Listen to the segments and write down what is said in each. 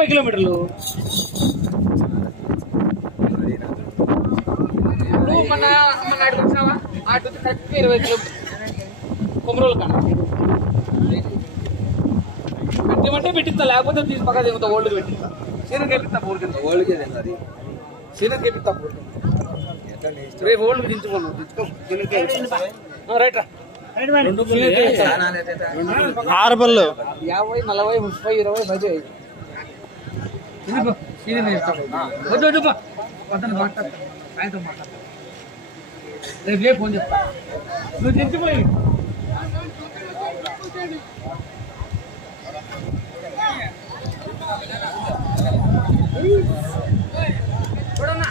ముప్పై కిలోమీటర్లు. నువ్వు అటు ఇరవై కిలోమీటర్లు కొమరోలు పెట్టమంటే పెట్టిస్తా లేకపోతే తీసి పక్క దిగుతా ఓల్డ్ పెట్టిస్తా. రేపు దించుకోను దించుకో. రైట్ రా. ఆరు పళ్ళు. యాభై నలభై ముప్పై ఇరవై పది. ఐదు ఇదిగో, ఇది నేను వద్దు వద్దు అతను రేపు రేపు ఫోన్ చెప్తా నువ్వు తెచ్చిపోయి చూడన్నా.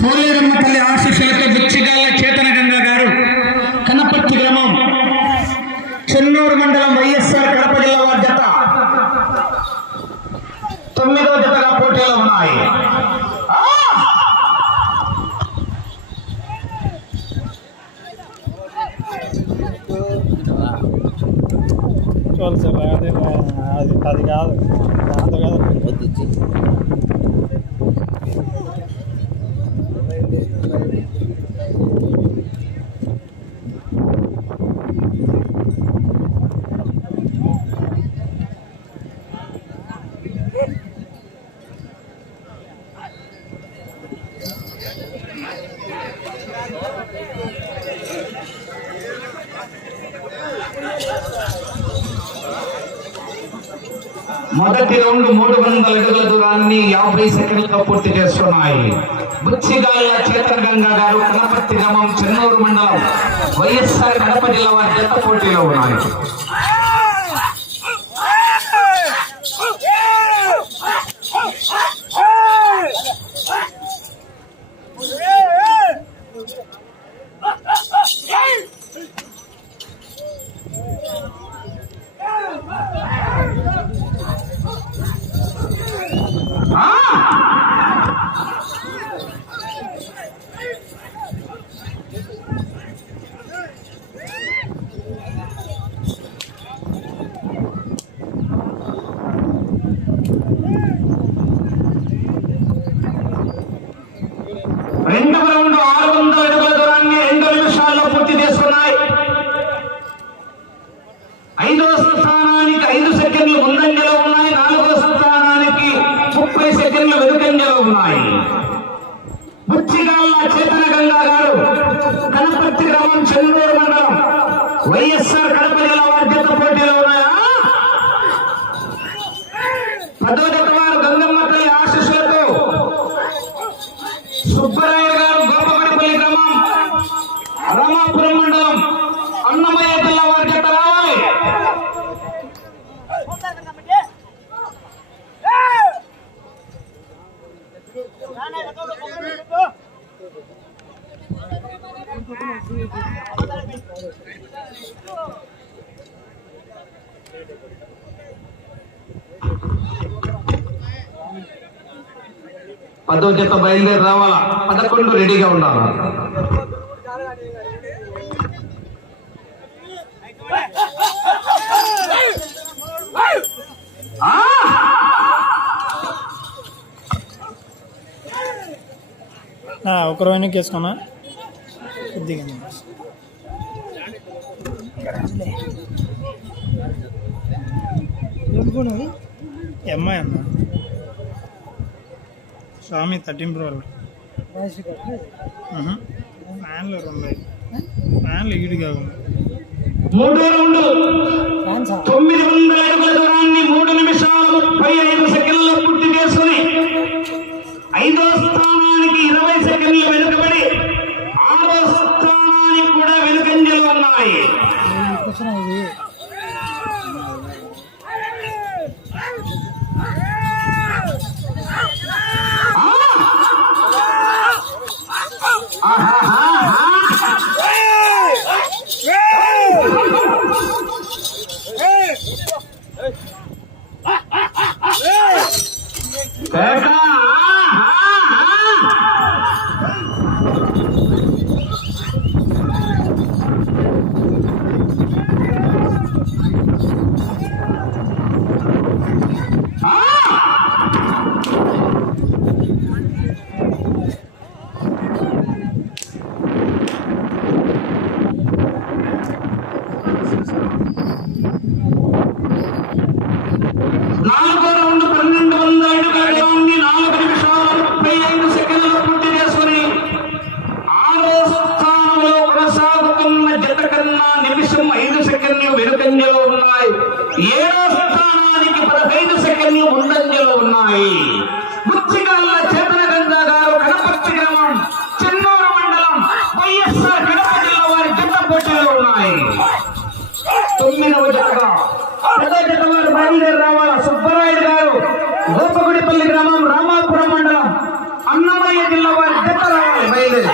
थोड़ी देर आठ से छह మొదటి రౌండ్ మూడు వందల అడుగుల దూరాన్ని యాభై సెకండ్లతో పూర్తి చేస్తున్నాయి. బుచ్చిగాళ్ళ చేత గంగా గారు కనపర్తి గ్రామం చెన్నూరు మండలం వైఎస్ఆర్ కడప జిల్లా వారి జత పోటీలో ఉన్నారు ఆ! రెండవ రౌండ్ ఆరు వందల అడుగుల దూరాన్ని రెండు నిమిషాల్లో పూర్తి చేసుకున్నాయి ఐదో స్థానానికి ఐదు సెకండ్లు ముందంజలో ఉన్నాయి నాలుగో స్థానానికి ముప్పై సెకండ్లు వెనుకంజలో ఉన్నాయి బుచ్చిగాళ్ళ చేతన గంగా గారు కనపర్తి గ్రామం చెన్నూరు మండలం వైఎస్ఆర్ కడప జిల్లా వారి జత పోటీలో ఉన్నాయా పదో జత వారు గంగమ్మ తల్లి ఆశీస్సులతో సుబ్బరాయ గారు గోపగడపల్లి గ్రామం రామాపురం మండలం అన్నమయ్య జిల్లా వారి జత రావాలి పదో జత బయలుదేరి రావాలా? పదకొండు రెడీగా ఉండాలా? ఆ! ఆ, ఒక రోజుకి వేసుకున్నా కొద్దిగా ఎంఐ అన్న. స్వామి థర్టీన్ ప్రో ఫ్యాన్లు రెండు. ఫ్యాన్లు ఈడుగా ఉన్నాయి మూడో రౌండ్. తొమ్మిది వందల అడుగుల దూరాన్ని మూడు నిమిషాల ముప్పై ఐదు సెకండ్ల పూర్తి చేసుకుని ఐదో స్థానానికి ఇరవై సెకండ్లు వెనుకబడి ఆరో స్థానానికి కూడా వెనుకంజలు ఉన్నాయి ఆహాహా! కేక నాలుగో రౌండ్ పన్నెండు వందల అడుగుల దూరాన్ని నాలుగు నిమిషాల ముప్పై ఐదు సెకండ్లు పూర్తి చేసుకుని ఆరో స్థానంలో కొనసాగుతున్న జత కన్నా నిమిషం ఐదు సెకండ్లు వెనుకంజలో ఉన్నాయి ఏడో స్థానానికి పదహైదు సెకండ్లు ముందంజలో ఉన్నాయి బుచ్చిగల్ల చేతన గంగా గారు కనపర్తి గ్రామం చెన్నూరు మండలం వైఎస్ఆర్ కడప జిల్లా వారి జత పోటీలో ఉన్నాయి తొమ్మిదవ జతగా పదో జత వారు బయలుదేరి రావాల? సుబ్బరాయుడు గారు గోపగుడిపల్లి గ్రామం రామాపురం మండలం అన్నమయ్య జిల్లా వారి దెబ్బ రావాలి. బయలుదేరి.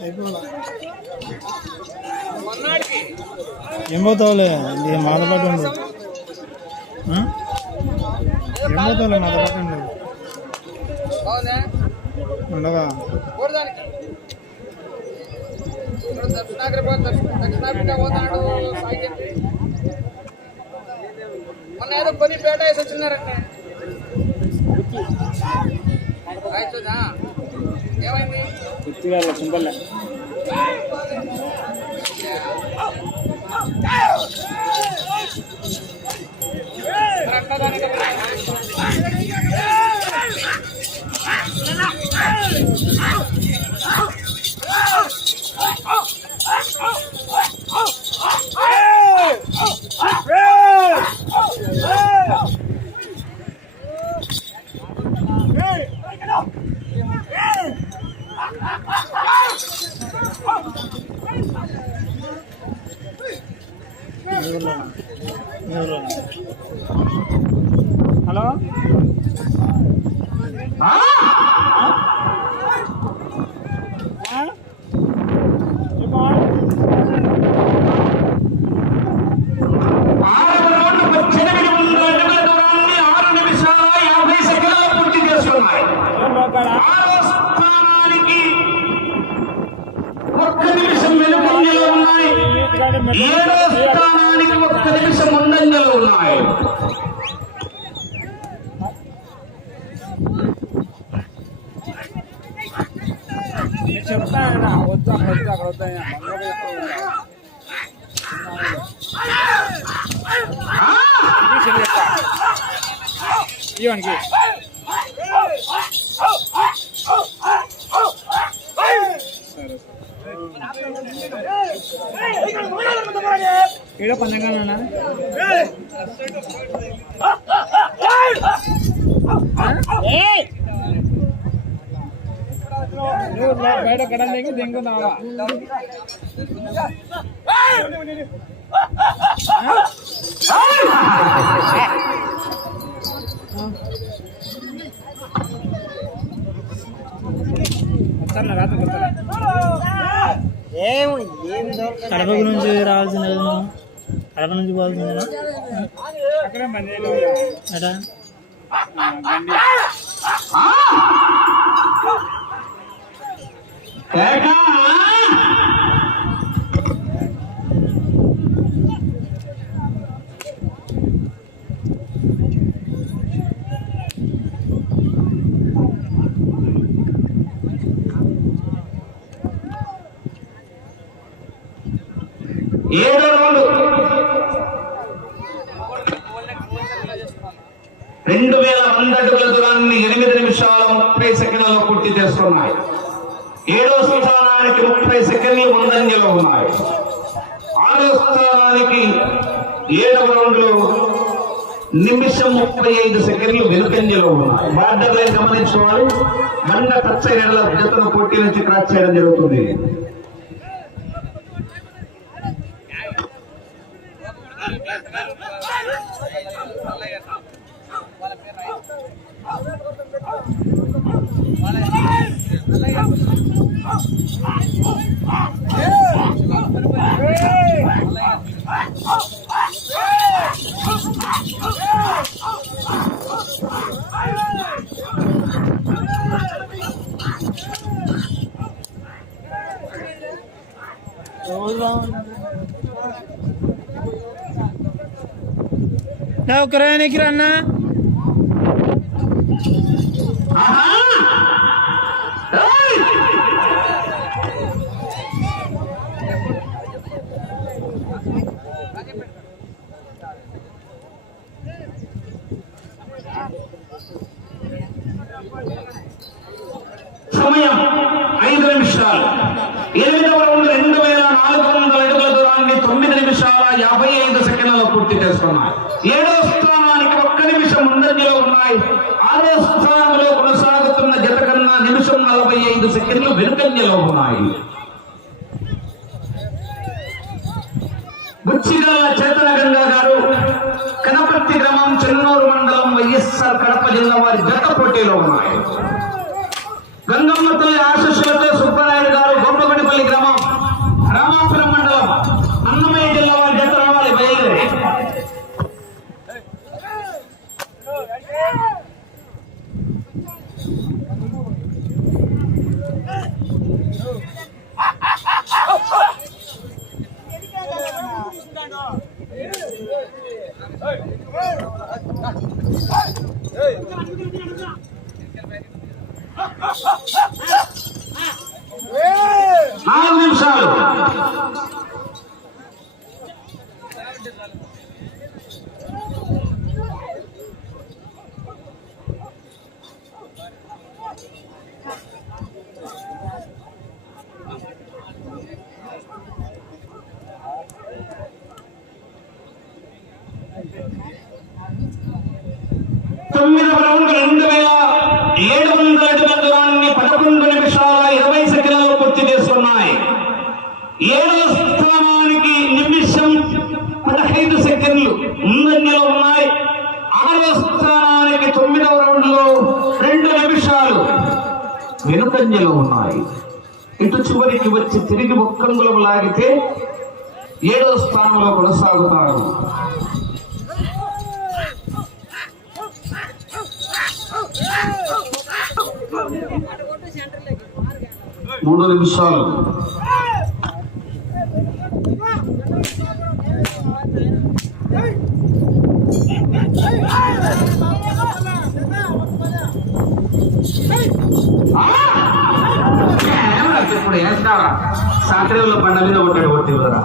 నేను ఏం పోతావులే? ఇది మాతో ఉండదు ఉండు ఆ? ఏం పోతావులే ఉండగా దక్షిణాఫ్రికా పోతున్నాడు సాయి మొన్న ఏదో కొని పేట వేసి వచ్చినారంటే ఏమైంది మరి దానికి మీ ఊర్లో మీ ఊర్లో హలో ఆ! ఆరవ రౌండ్ పద్దెనిమిది వందల అడుగుల దూరాన్ని ఆరు నిమిషాల యాభై సెకండ్లలో పూర్తి చేసుకున్నాయి ఆరో స్థానానికి ఒక్క నిమిషం వెనుకంజలో ఉన్నాయి ఏడో స్థానానికి ఒక్క నిమిషం ముందంజలో ఉన్నాయి చెప్తా వద్దు అక్కడ వద్దు అక్కడ వద్దు ఇవనికి ఈడ పంచంగా నువ్వు బయట వస్తాను రాత్రి కడప నుంచి రావాల్సింది కదా. నువ్వు? కడప నుంచి పోవాల్సిందేనా అక్కడే మంది ఎటా కేక! ఏడో రౌండ్ రెండు వేల వంద అడుగుల దూరాన్ని ఎనిమిది నిమిషాల ముప్పై సెకండ్లలో పూర్తి చేస్తున్నాయి ఏడో స్థానానికి ముప్పై సెకండ్లు ముందంజలో ఉన్నాయి. ఆరో స్థానానికి ఏడవ రౌండ్లో నిమిషం ముప్పై ఐదు సెకండ్లు వెనుకంజలో ఉన్నాయి. బార్డర్ లైన్ గమనించుకోవాలి. మండ టచ్ అయిన జతను పోటీ నుంచి క్రాస్ చేయడం జరుగుతుంది. నా Nah, Karenikrana. Now, Karenikrana. నిమిషాలు ఎనిమిదవ రౌండ్ రెండు వేల నాలుగు వందల అడుగుల దూరాన్ని తొమ్మిది నిమిషాల యాభై ఐదు సెకండ్లలో పూర్తి చేసుకున్నాయి ఏడో స్థానానికి ఒక్క నిమిషం ముందంజలో ఉన్నాయి. ఆరో స్థానంలో కొనసాగుతున్న జత కన్నా నిమిషం నలభై ఐదు సెకండ్లు వెనుకంజలో ఉన్నాయి. బుచ్చిగల చేతన గంగా గారు కనపర్తి గ్రామం చెన్నూరు మండలం వైఎస్ఆర్ కడప జిల్లా వారి జత పోటీలో ఉన్నాయి. గంగమ్మ తల్లి ఆశస్సులతో సుబ్బరాయుడు గారు గోపగడిపల్లి గ్రామం రామాపురం మండలం అన్నమయ్య జిల్లా వారి జత రావాలి బయలుదేరి నాలుగు నిమిషాలు తొమ్మిదవ రౌండ్ రెండు వేల ఏడు వందల అడుగుల దూరాన్ని పదకొండు నిమిషాల ఇరవై సెకండ్లలో పూర్తి చేసుకున్నాయి ఏడవ స్థానానికి నిమిషం పదహైదు సెకండ్లు ముందంజలో ఉన్నాయి ఆరవ స్థానానికి తొమ్మిదవ రౌండ్లో రెండు నిమిషాలు వెనుకంజలో ఉన్నాయి ఇటు చివరికి వచ్చి తిరిగి ఒక్కంగులం లాగితే ఏడో స్థానంలో కొనసాగుతారు మూడు నిమిషాలు ఇప్పుడు వేసినావా సాకరేవులో బండ మీద కొట్టాడు కొట్టి కదా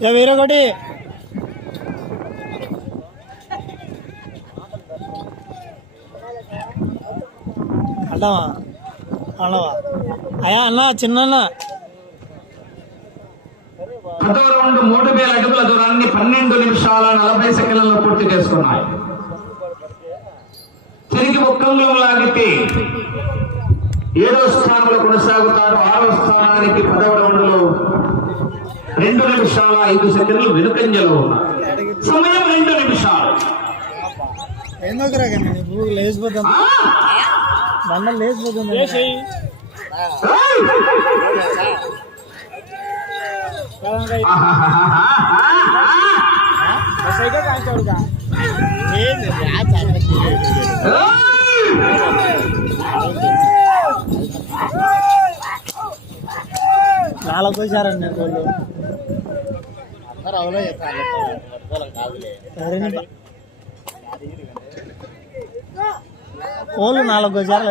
ఏ వేరొకటి అంటావా అన్నవా? అయ్యా అన్న చిన్న మూడు వేల అడుగుల దూరాన్ని పన్నెండు నిమిషాల నలభై సెకండ్లలో పూర్తి చేసుకున్నాయి. ఒక్కంగులం లాగితే ఏడో స్థానంలో కొనసాగుతారు ఆరో స్థానానికి పదవ రౌండ్లో రెండు నిమిషాల ఐదు సెకండ్లు వెనుకంజలో సమయం రెండు నిమిషాలు లేచిపోతుంది చాలా నాలుగు వాళ్ళు ఎవరైనా ప- నాలుగు వచ్చారు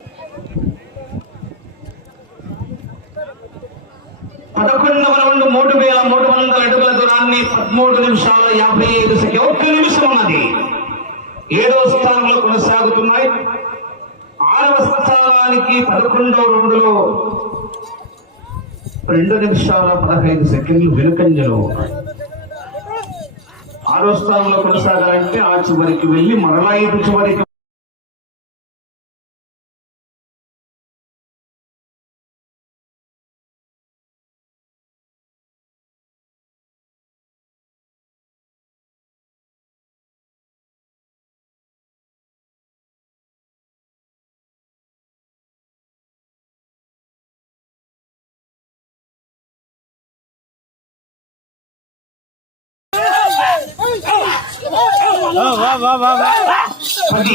Thank you. పదకొండవ రౌండ్ మూడు వేల మూడు వందల అడుగుల దూరాన్ని పదమూడు నిమిషాల యాభై ఐదు సెకండ్. ఒక్క నిమిషం ఉన్నది. ఏడవ స్థానంలో కొనసాగుతున్నాయి. ఆరవ స్థానానికి పదకొండవ రౌండ్లో రెండు నిమిషాల పదహైదు సెకండ్లు వెనుకంజలో ఆరో స్థానంలో కొనసాగాలంటే ఆ చివరికి వెళ్ళి మరలా ఇటు చివరికి వా వా వా వా పది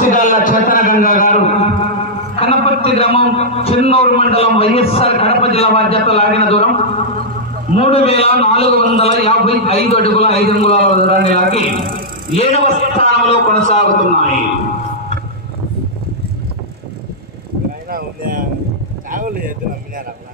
పూర్తయినది చేతన గంగా గారు. కనపర్తి గ్రామం చెన్నూరు మండలం వైఎస్ఆర్ కడప జిల్లా బాధ్యత లాగిన దూరం మూడు వేల నాలుగు వందల యాభై ఐదు అడుగుల ఐదు అంగుళాల దూరాన్ని లాగి ఏడవ స్థానంలో కొనసాగుతున్నాయి. చావులు చేద్దాం అమ్మినారు అక్కడ